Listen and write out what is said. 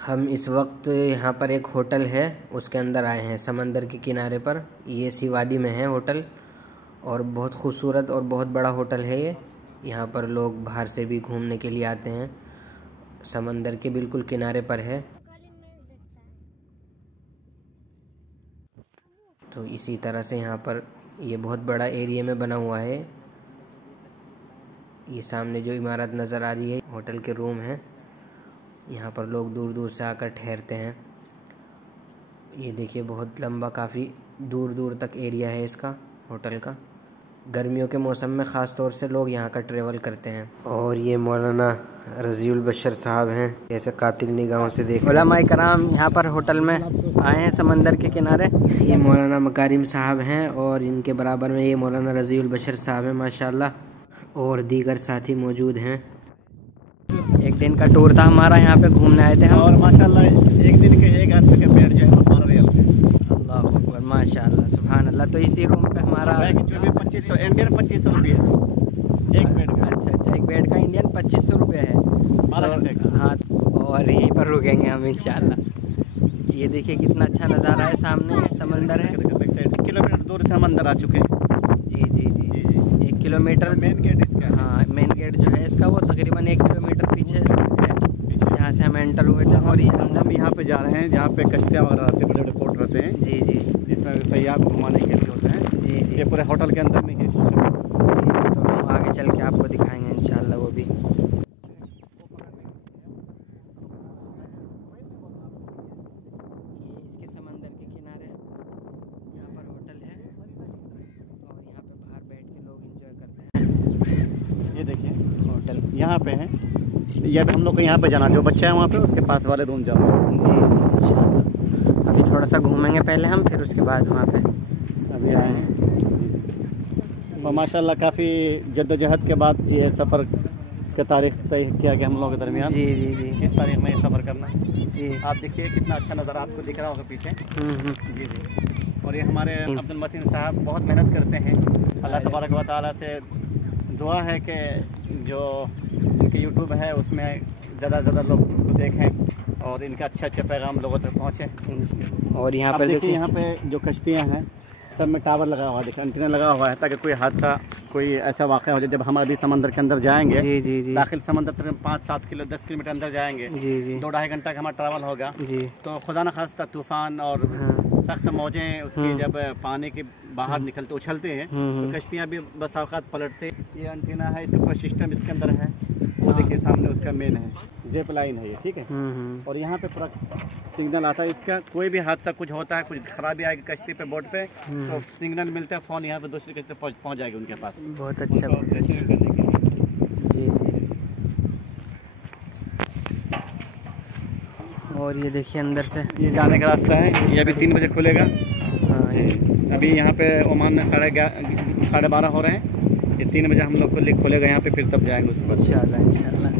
हम इस वक्त यहाँ पर एक होटल है उसके अंदर आए हैं, समंदर के किनारे पर। ये सी वादी में है होटल और बहुत खूबसूरत और बहुत बड़ा होटल है ये। यहाँ पर लोग बाहर से भी घूमने के लिए आते हैं। समंदर के बिल्कुल किनारे पर है। तो इसी तरह से यहाँ पर ये बहुत बड़ा एरिया में बना हुआ है। ये सामने जो इमारत नज़र आ रही है होटल के रूम हैं। यहाँ पर लोग दूर दूर से आकर ठहरते हैं। ये देखिए बहुत लंबा, काफ़ी दूर दूर तक एरिया है इसका होटल का। गर्मियों के मौसम में ख़ास तौर से लोग यहाँ का ट्रेवल करते हैं। और ये मौलाना रज़ीउल बशर साहब हैं, ऐसे कातिल निगाहों से देख। उलमाए कराम यहाँ पर होटल में आए हैं समंदर के किनारे। ये मौलाना मकारिम साहब हैं और इनके बराबर में ये मौलाना रज़ीउल बशर साहब हैं माशाल्लाह, और दीगर साथी मौजूद हैं। एक दिन का टूर था हमारा, यहाँ पे घूमने आए थे हम। और माशाल्लाह एक दिन के एक आदमी के पेड़ जो है 12 रियाल के। अल्लाह अकबर, माशाल्लाह, सुभान अल्लाह। तो इसी रूम पे हमारा 2500 इंडियन 2500 रुपये एक बेड का। अच्छा, एक बेड का इंडियन 2500 रुपये है। तो हाँ, और यहीं पर रुकेंगे हम इंशाल्लाह। ये देखिए कितना अच्छा नज़ारा है, सामने समंदर है। 1 किलोमीटर दूर से हम अंदर आ चुके हैं। जी 1 किलोमीटर मेन गेट इसका। हाँ, मेन गेट जो है इसका वो तकरीबन 1 किलोमीटर पीछे है जहाँ से हम एंटर हुए थे। और ये हम यहाँ पे जा रहे हैं जहाँ पे कश्तियाँ वगैरह रहती हैं, बड़े बड़े पोर्ट रहते हैं। जी जिसमें सैयाह को घुमाने के लिए होते हैं। जी ये पूरे होटल के अंदर में ही है। तो हम आगे चल के आपको दिखाएंगे इंशाल्लाह वो भी। ये देखिए होटल यहाँ पे है। ये हम लोग को यहाँ पे जाना, जो बच्चे हैं वहाँ पे उसके पास वाले रूम जाना। जी इंशाल्लाह। अभी थोड़ा सा घूमेंगे पहले हम, फिर उसके बाद वहाँ पे अभी आएंगे। और माशाल्लाह काफ़ी जद्दोजहद के बाद ये सफ़र का तारीख तय किया गया हम लोगों के दरमियान। जी इस तारीख में ये सफ़र करना। जी आप देखिए कितना अच्छा नज़ारा आपको दिख रहा होगा पीछे। जी और ये हमारे अब्दुल मतीन साहब बहुत मेहनत करते हैं। अल्लाह तबारक व तआला से दुआ है कि जो इनके यूट्यूब है उसमें ज़्यादा से ज़्यादा लोग उसको देखें और इनका अच्छे पैगाम लोगों तक पहुँचे। और यहाँ पर देखिए, यहाँ पे जो कश्तियाँ हैं सब में टावर लगा हुआ है, देखिए एंटीना लगा हुआ है, ताकि कोई हादसा, कोई ऐसा वाक़या हो जाए जब हम अभी समंदर के अंदर जाएंगे। जी दाखिल समंदर तक 5-7 किलो 10 किलोमीटर अंदर जाएंगे। 2-2.5 घंटा का हमारा ट्रैवल होगा। तो खुदा न खास्ता तूफ़ान और सख्त मौजें उसकी जब पानी के बाहर निकलते उछलते हैं तो कश्तियाँ भी बस औकात पलटते। ये एंटीना है, इसका पूरा सिस्टम इसके अंदर है। वो देखिए सामने उसका मेन है, जेप लाइन है ये, ठीक है। और यहाँ पे पूरा सिग्नल आता है इसका। कोई भी हादसा कुछ होता है, कुछ खराबी आएगी कश्ती पे, बोट पे, तो सिग्नल मिलता है, फ़ोन यहाँ पे दूसरी कश्ती पहुँच जाएगी उनके पास। बहुत अच्छा करने के लिए। जी और ये देखिए अंदर से ये जाने का रास्ता है। ये अभी 3 बजे खुलेगा। हाँ अभी यहाँ पे ओमान में 12:30 हो रहे हैं। ये 3 बजे हम लोग को खुलेगा यहाँ पे, फिर तब जाएंगे उसके बाद इंशाल्लाह।